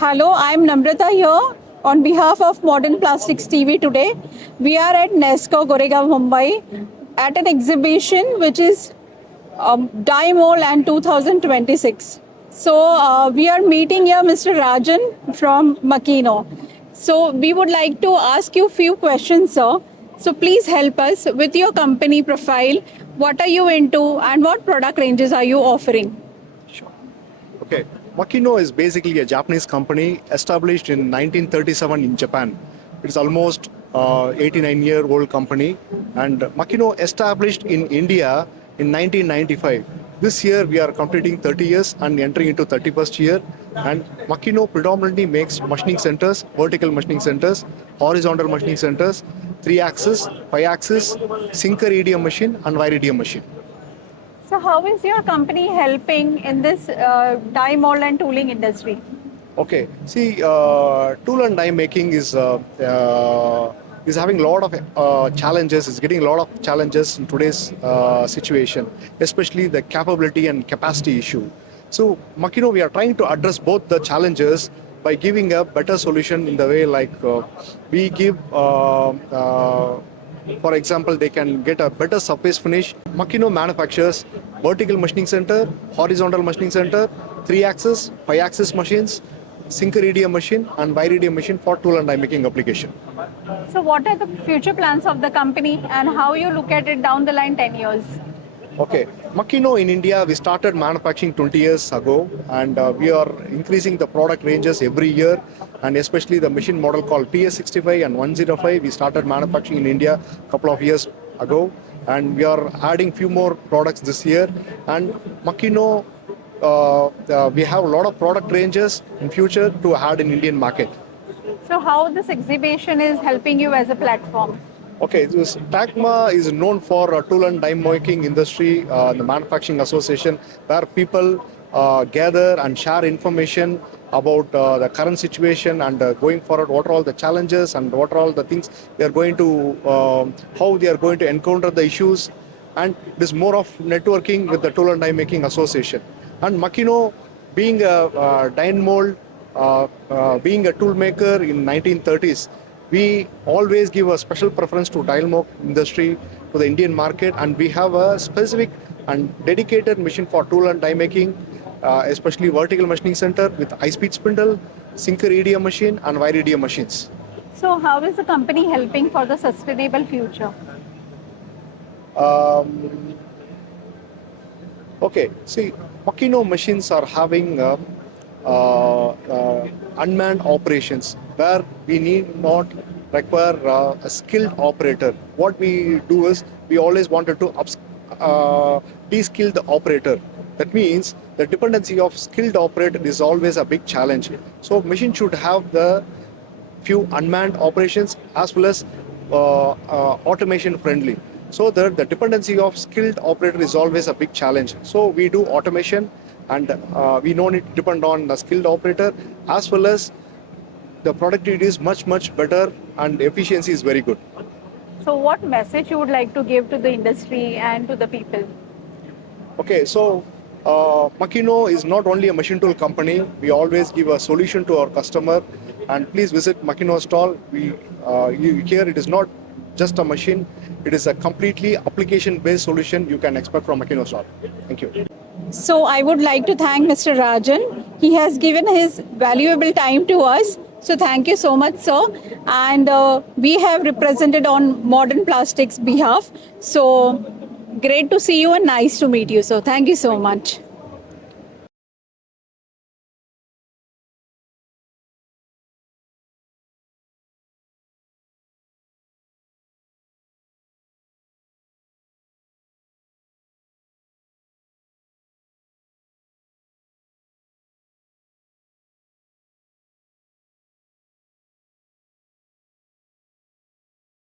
Hello, I'm Namrata here on behalf of Modern Plastics TV today. We are at NESCO, Goregaon, Mumbai at an exhibition which is Mould and 2026. So we are meeting here Mr. Rajan from Makino. So we would like to ask you a few questions, sir. So please help us with your company profile. What are you into and what product ranges are you offering? Sure. Okay. Makino is basically a Japanese company established in 1937 in Japan. It's almost 89-year-old company. And Makino established in India in 1995. This year we are completing 30 years and entering into 31st year. And Makino predominantly makes machining centers, vertical machining centers, horizontal machining centers, 3-axis, 5-axis, sinker EDM machine and wire EDM machine. So how is your company helping in this die mold and tooling industry? Okay, see, tool and die making is having a lot of challenges. It's getting a lot of challenges in today's situation, especially the capability and capacity issue. So, Makino, we are trying to address both the challenges by giving a better solution in the way like we give. For example, they can get a better surface finish. Makino manufactures vertical machining center, horizontal machining center, 3-axis, 5-axis machines, sinker EDM machine and wire EDM machine for tool and die making application. So what are the future plans of the company and how you look at it down the line 10 years? Okay, Makino in India, we started manufacturing 20 years ago and we are increasing the product ranges every year, and especially the machine model called PS65 and 105 we started manufacturing in India a couple of years ago, and we are adding few more products this year. And Makino, we have a lot of product ranges in future to add in Indian market. So how this exhibition is helping you as a platform? Okay, this TACMA is known for tool and die making industry, the manufacturing association, where people gather and share information about the current situation and going forward, what are all the challenges and what are all the things they are going to, how they are going to encounter the issues. And it is more of networking with the tool and die making association. And Makino, being a die mold, being a tool maker in 1930s, we always give a special preference to die mold industry, to the Indian market, and we have a specific and dedicated machine for tool and die making, especially vertical machining center with high-speed spindle, sinker EDM machine and wire EDM machines. So how is the company helping for the sustainable future? Okay, see, Makino machines are having unmanned operations where we need not require a skilled operator. What we do is we always wanted to de-skill the operator. That means the dependency of skilled operator is always a big challenge. So machine should have the few unmanned operations as well as automation friendly. So the dependency of skilled operator is always a big challenge. So we do automation and we don't need to depend on the skilled operator, as well as the productivity is much better and efficiency is very good. So what message you would like to give to the industry and to the people? Okay, so Makino is not only a machine tool company, we always give a solution to our customer, and please visit Makino stall. Here it is not just a machine, it is a completely application based solution you can expect from Makino stall. Thank you. So I would like to thank Mr. Rajan. He has given his valuable time to us. So thank you so much, sir. And we have represented on Modern Plastics behalf. So great to see you and nice to meet you. So thank you so much.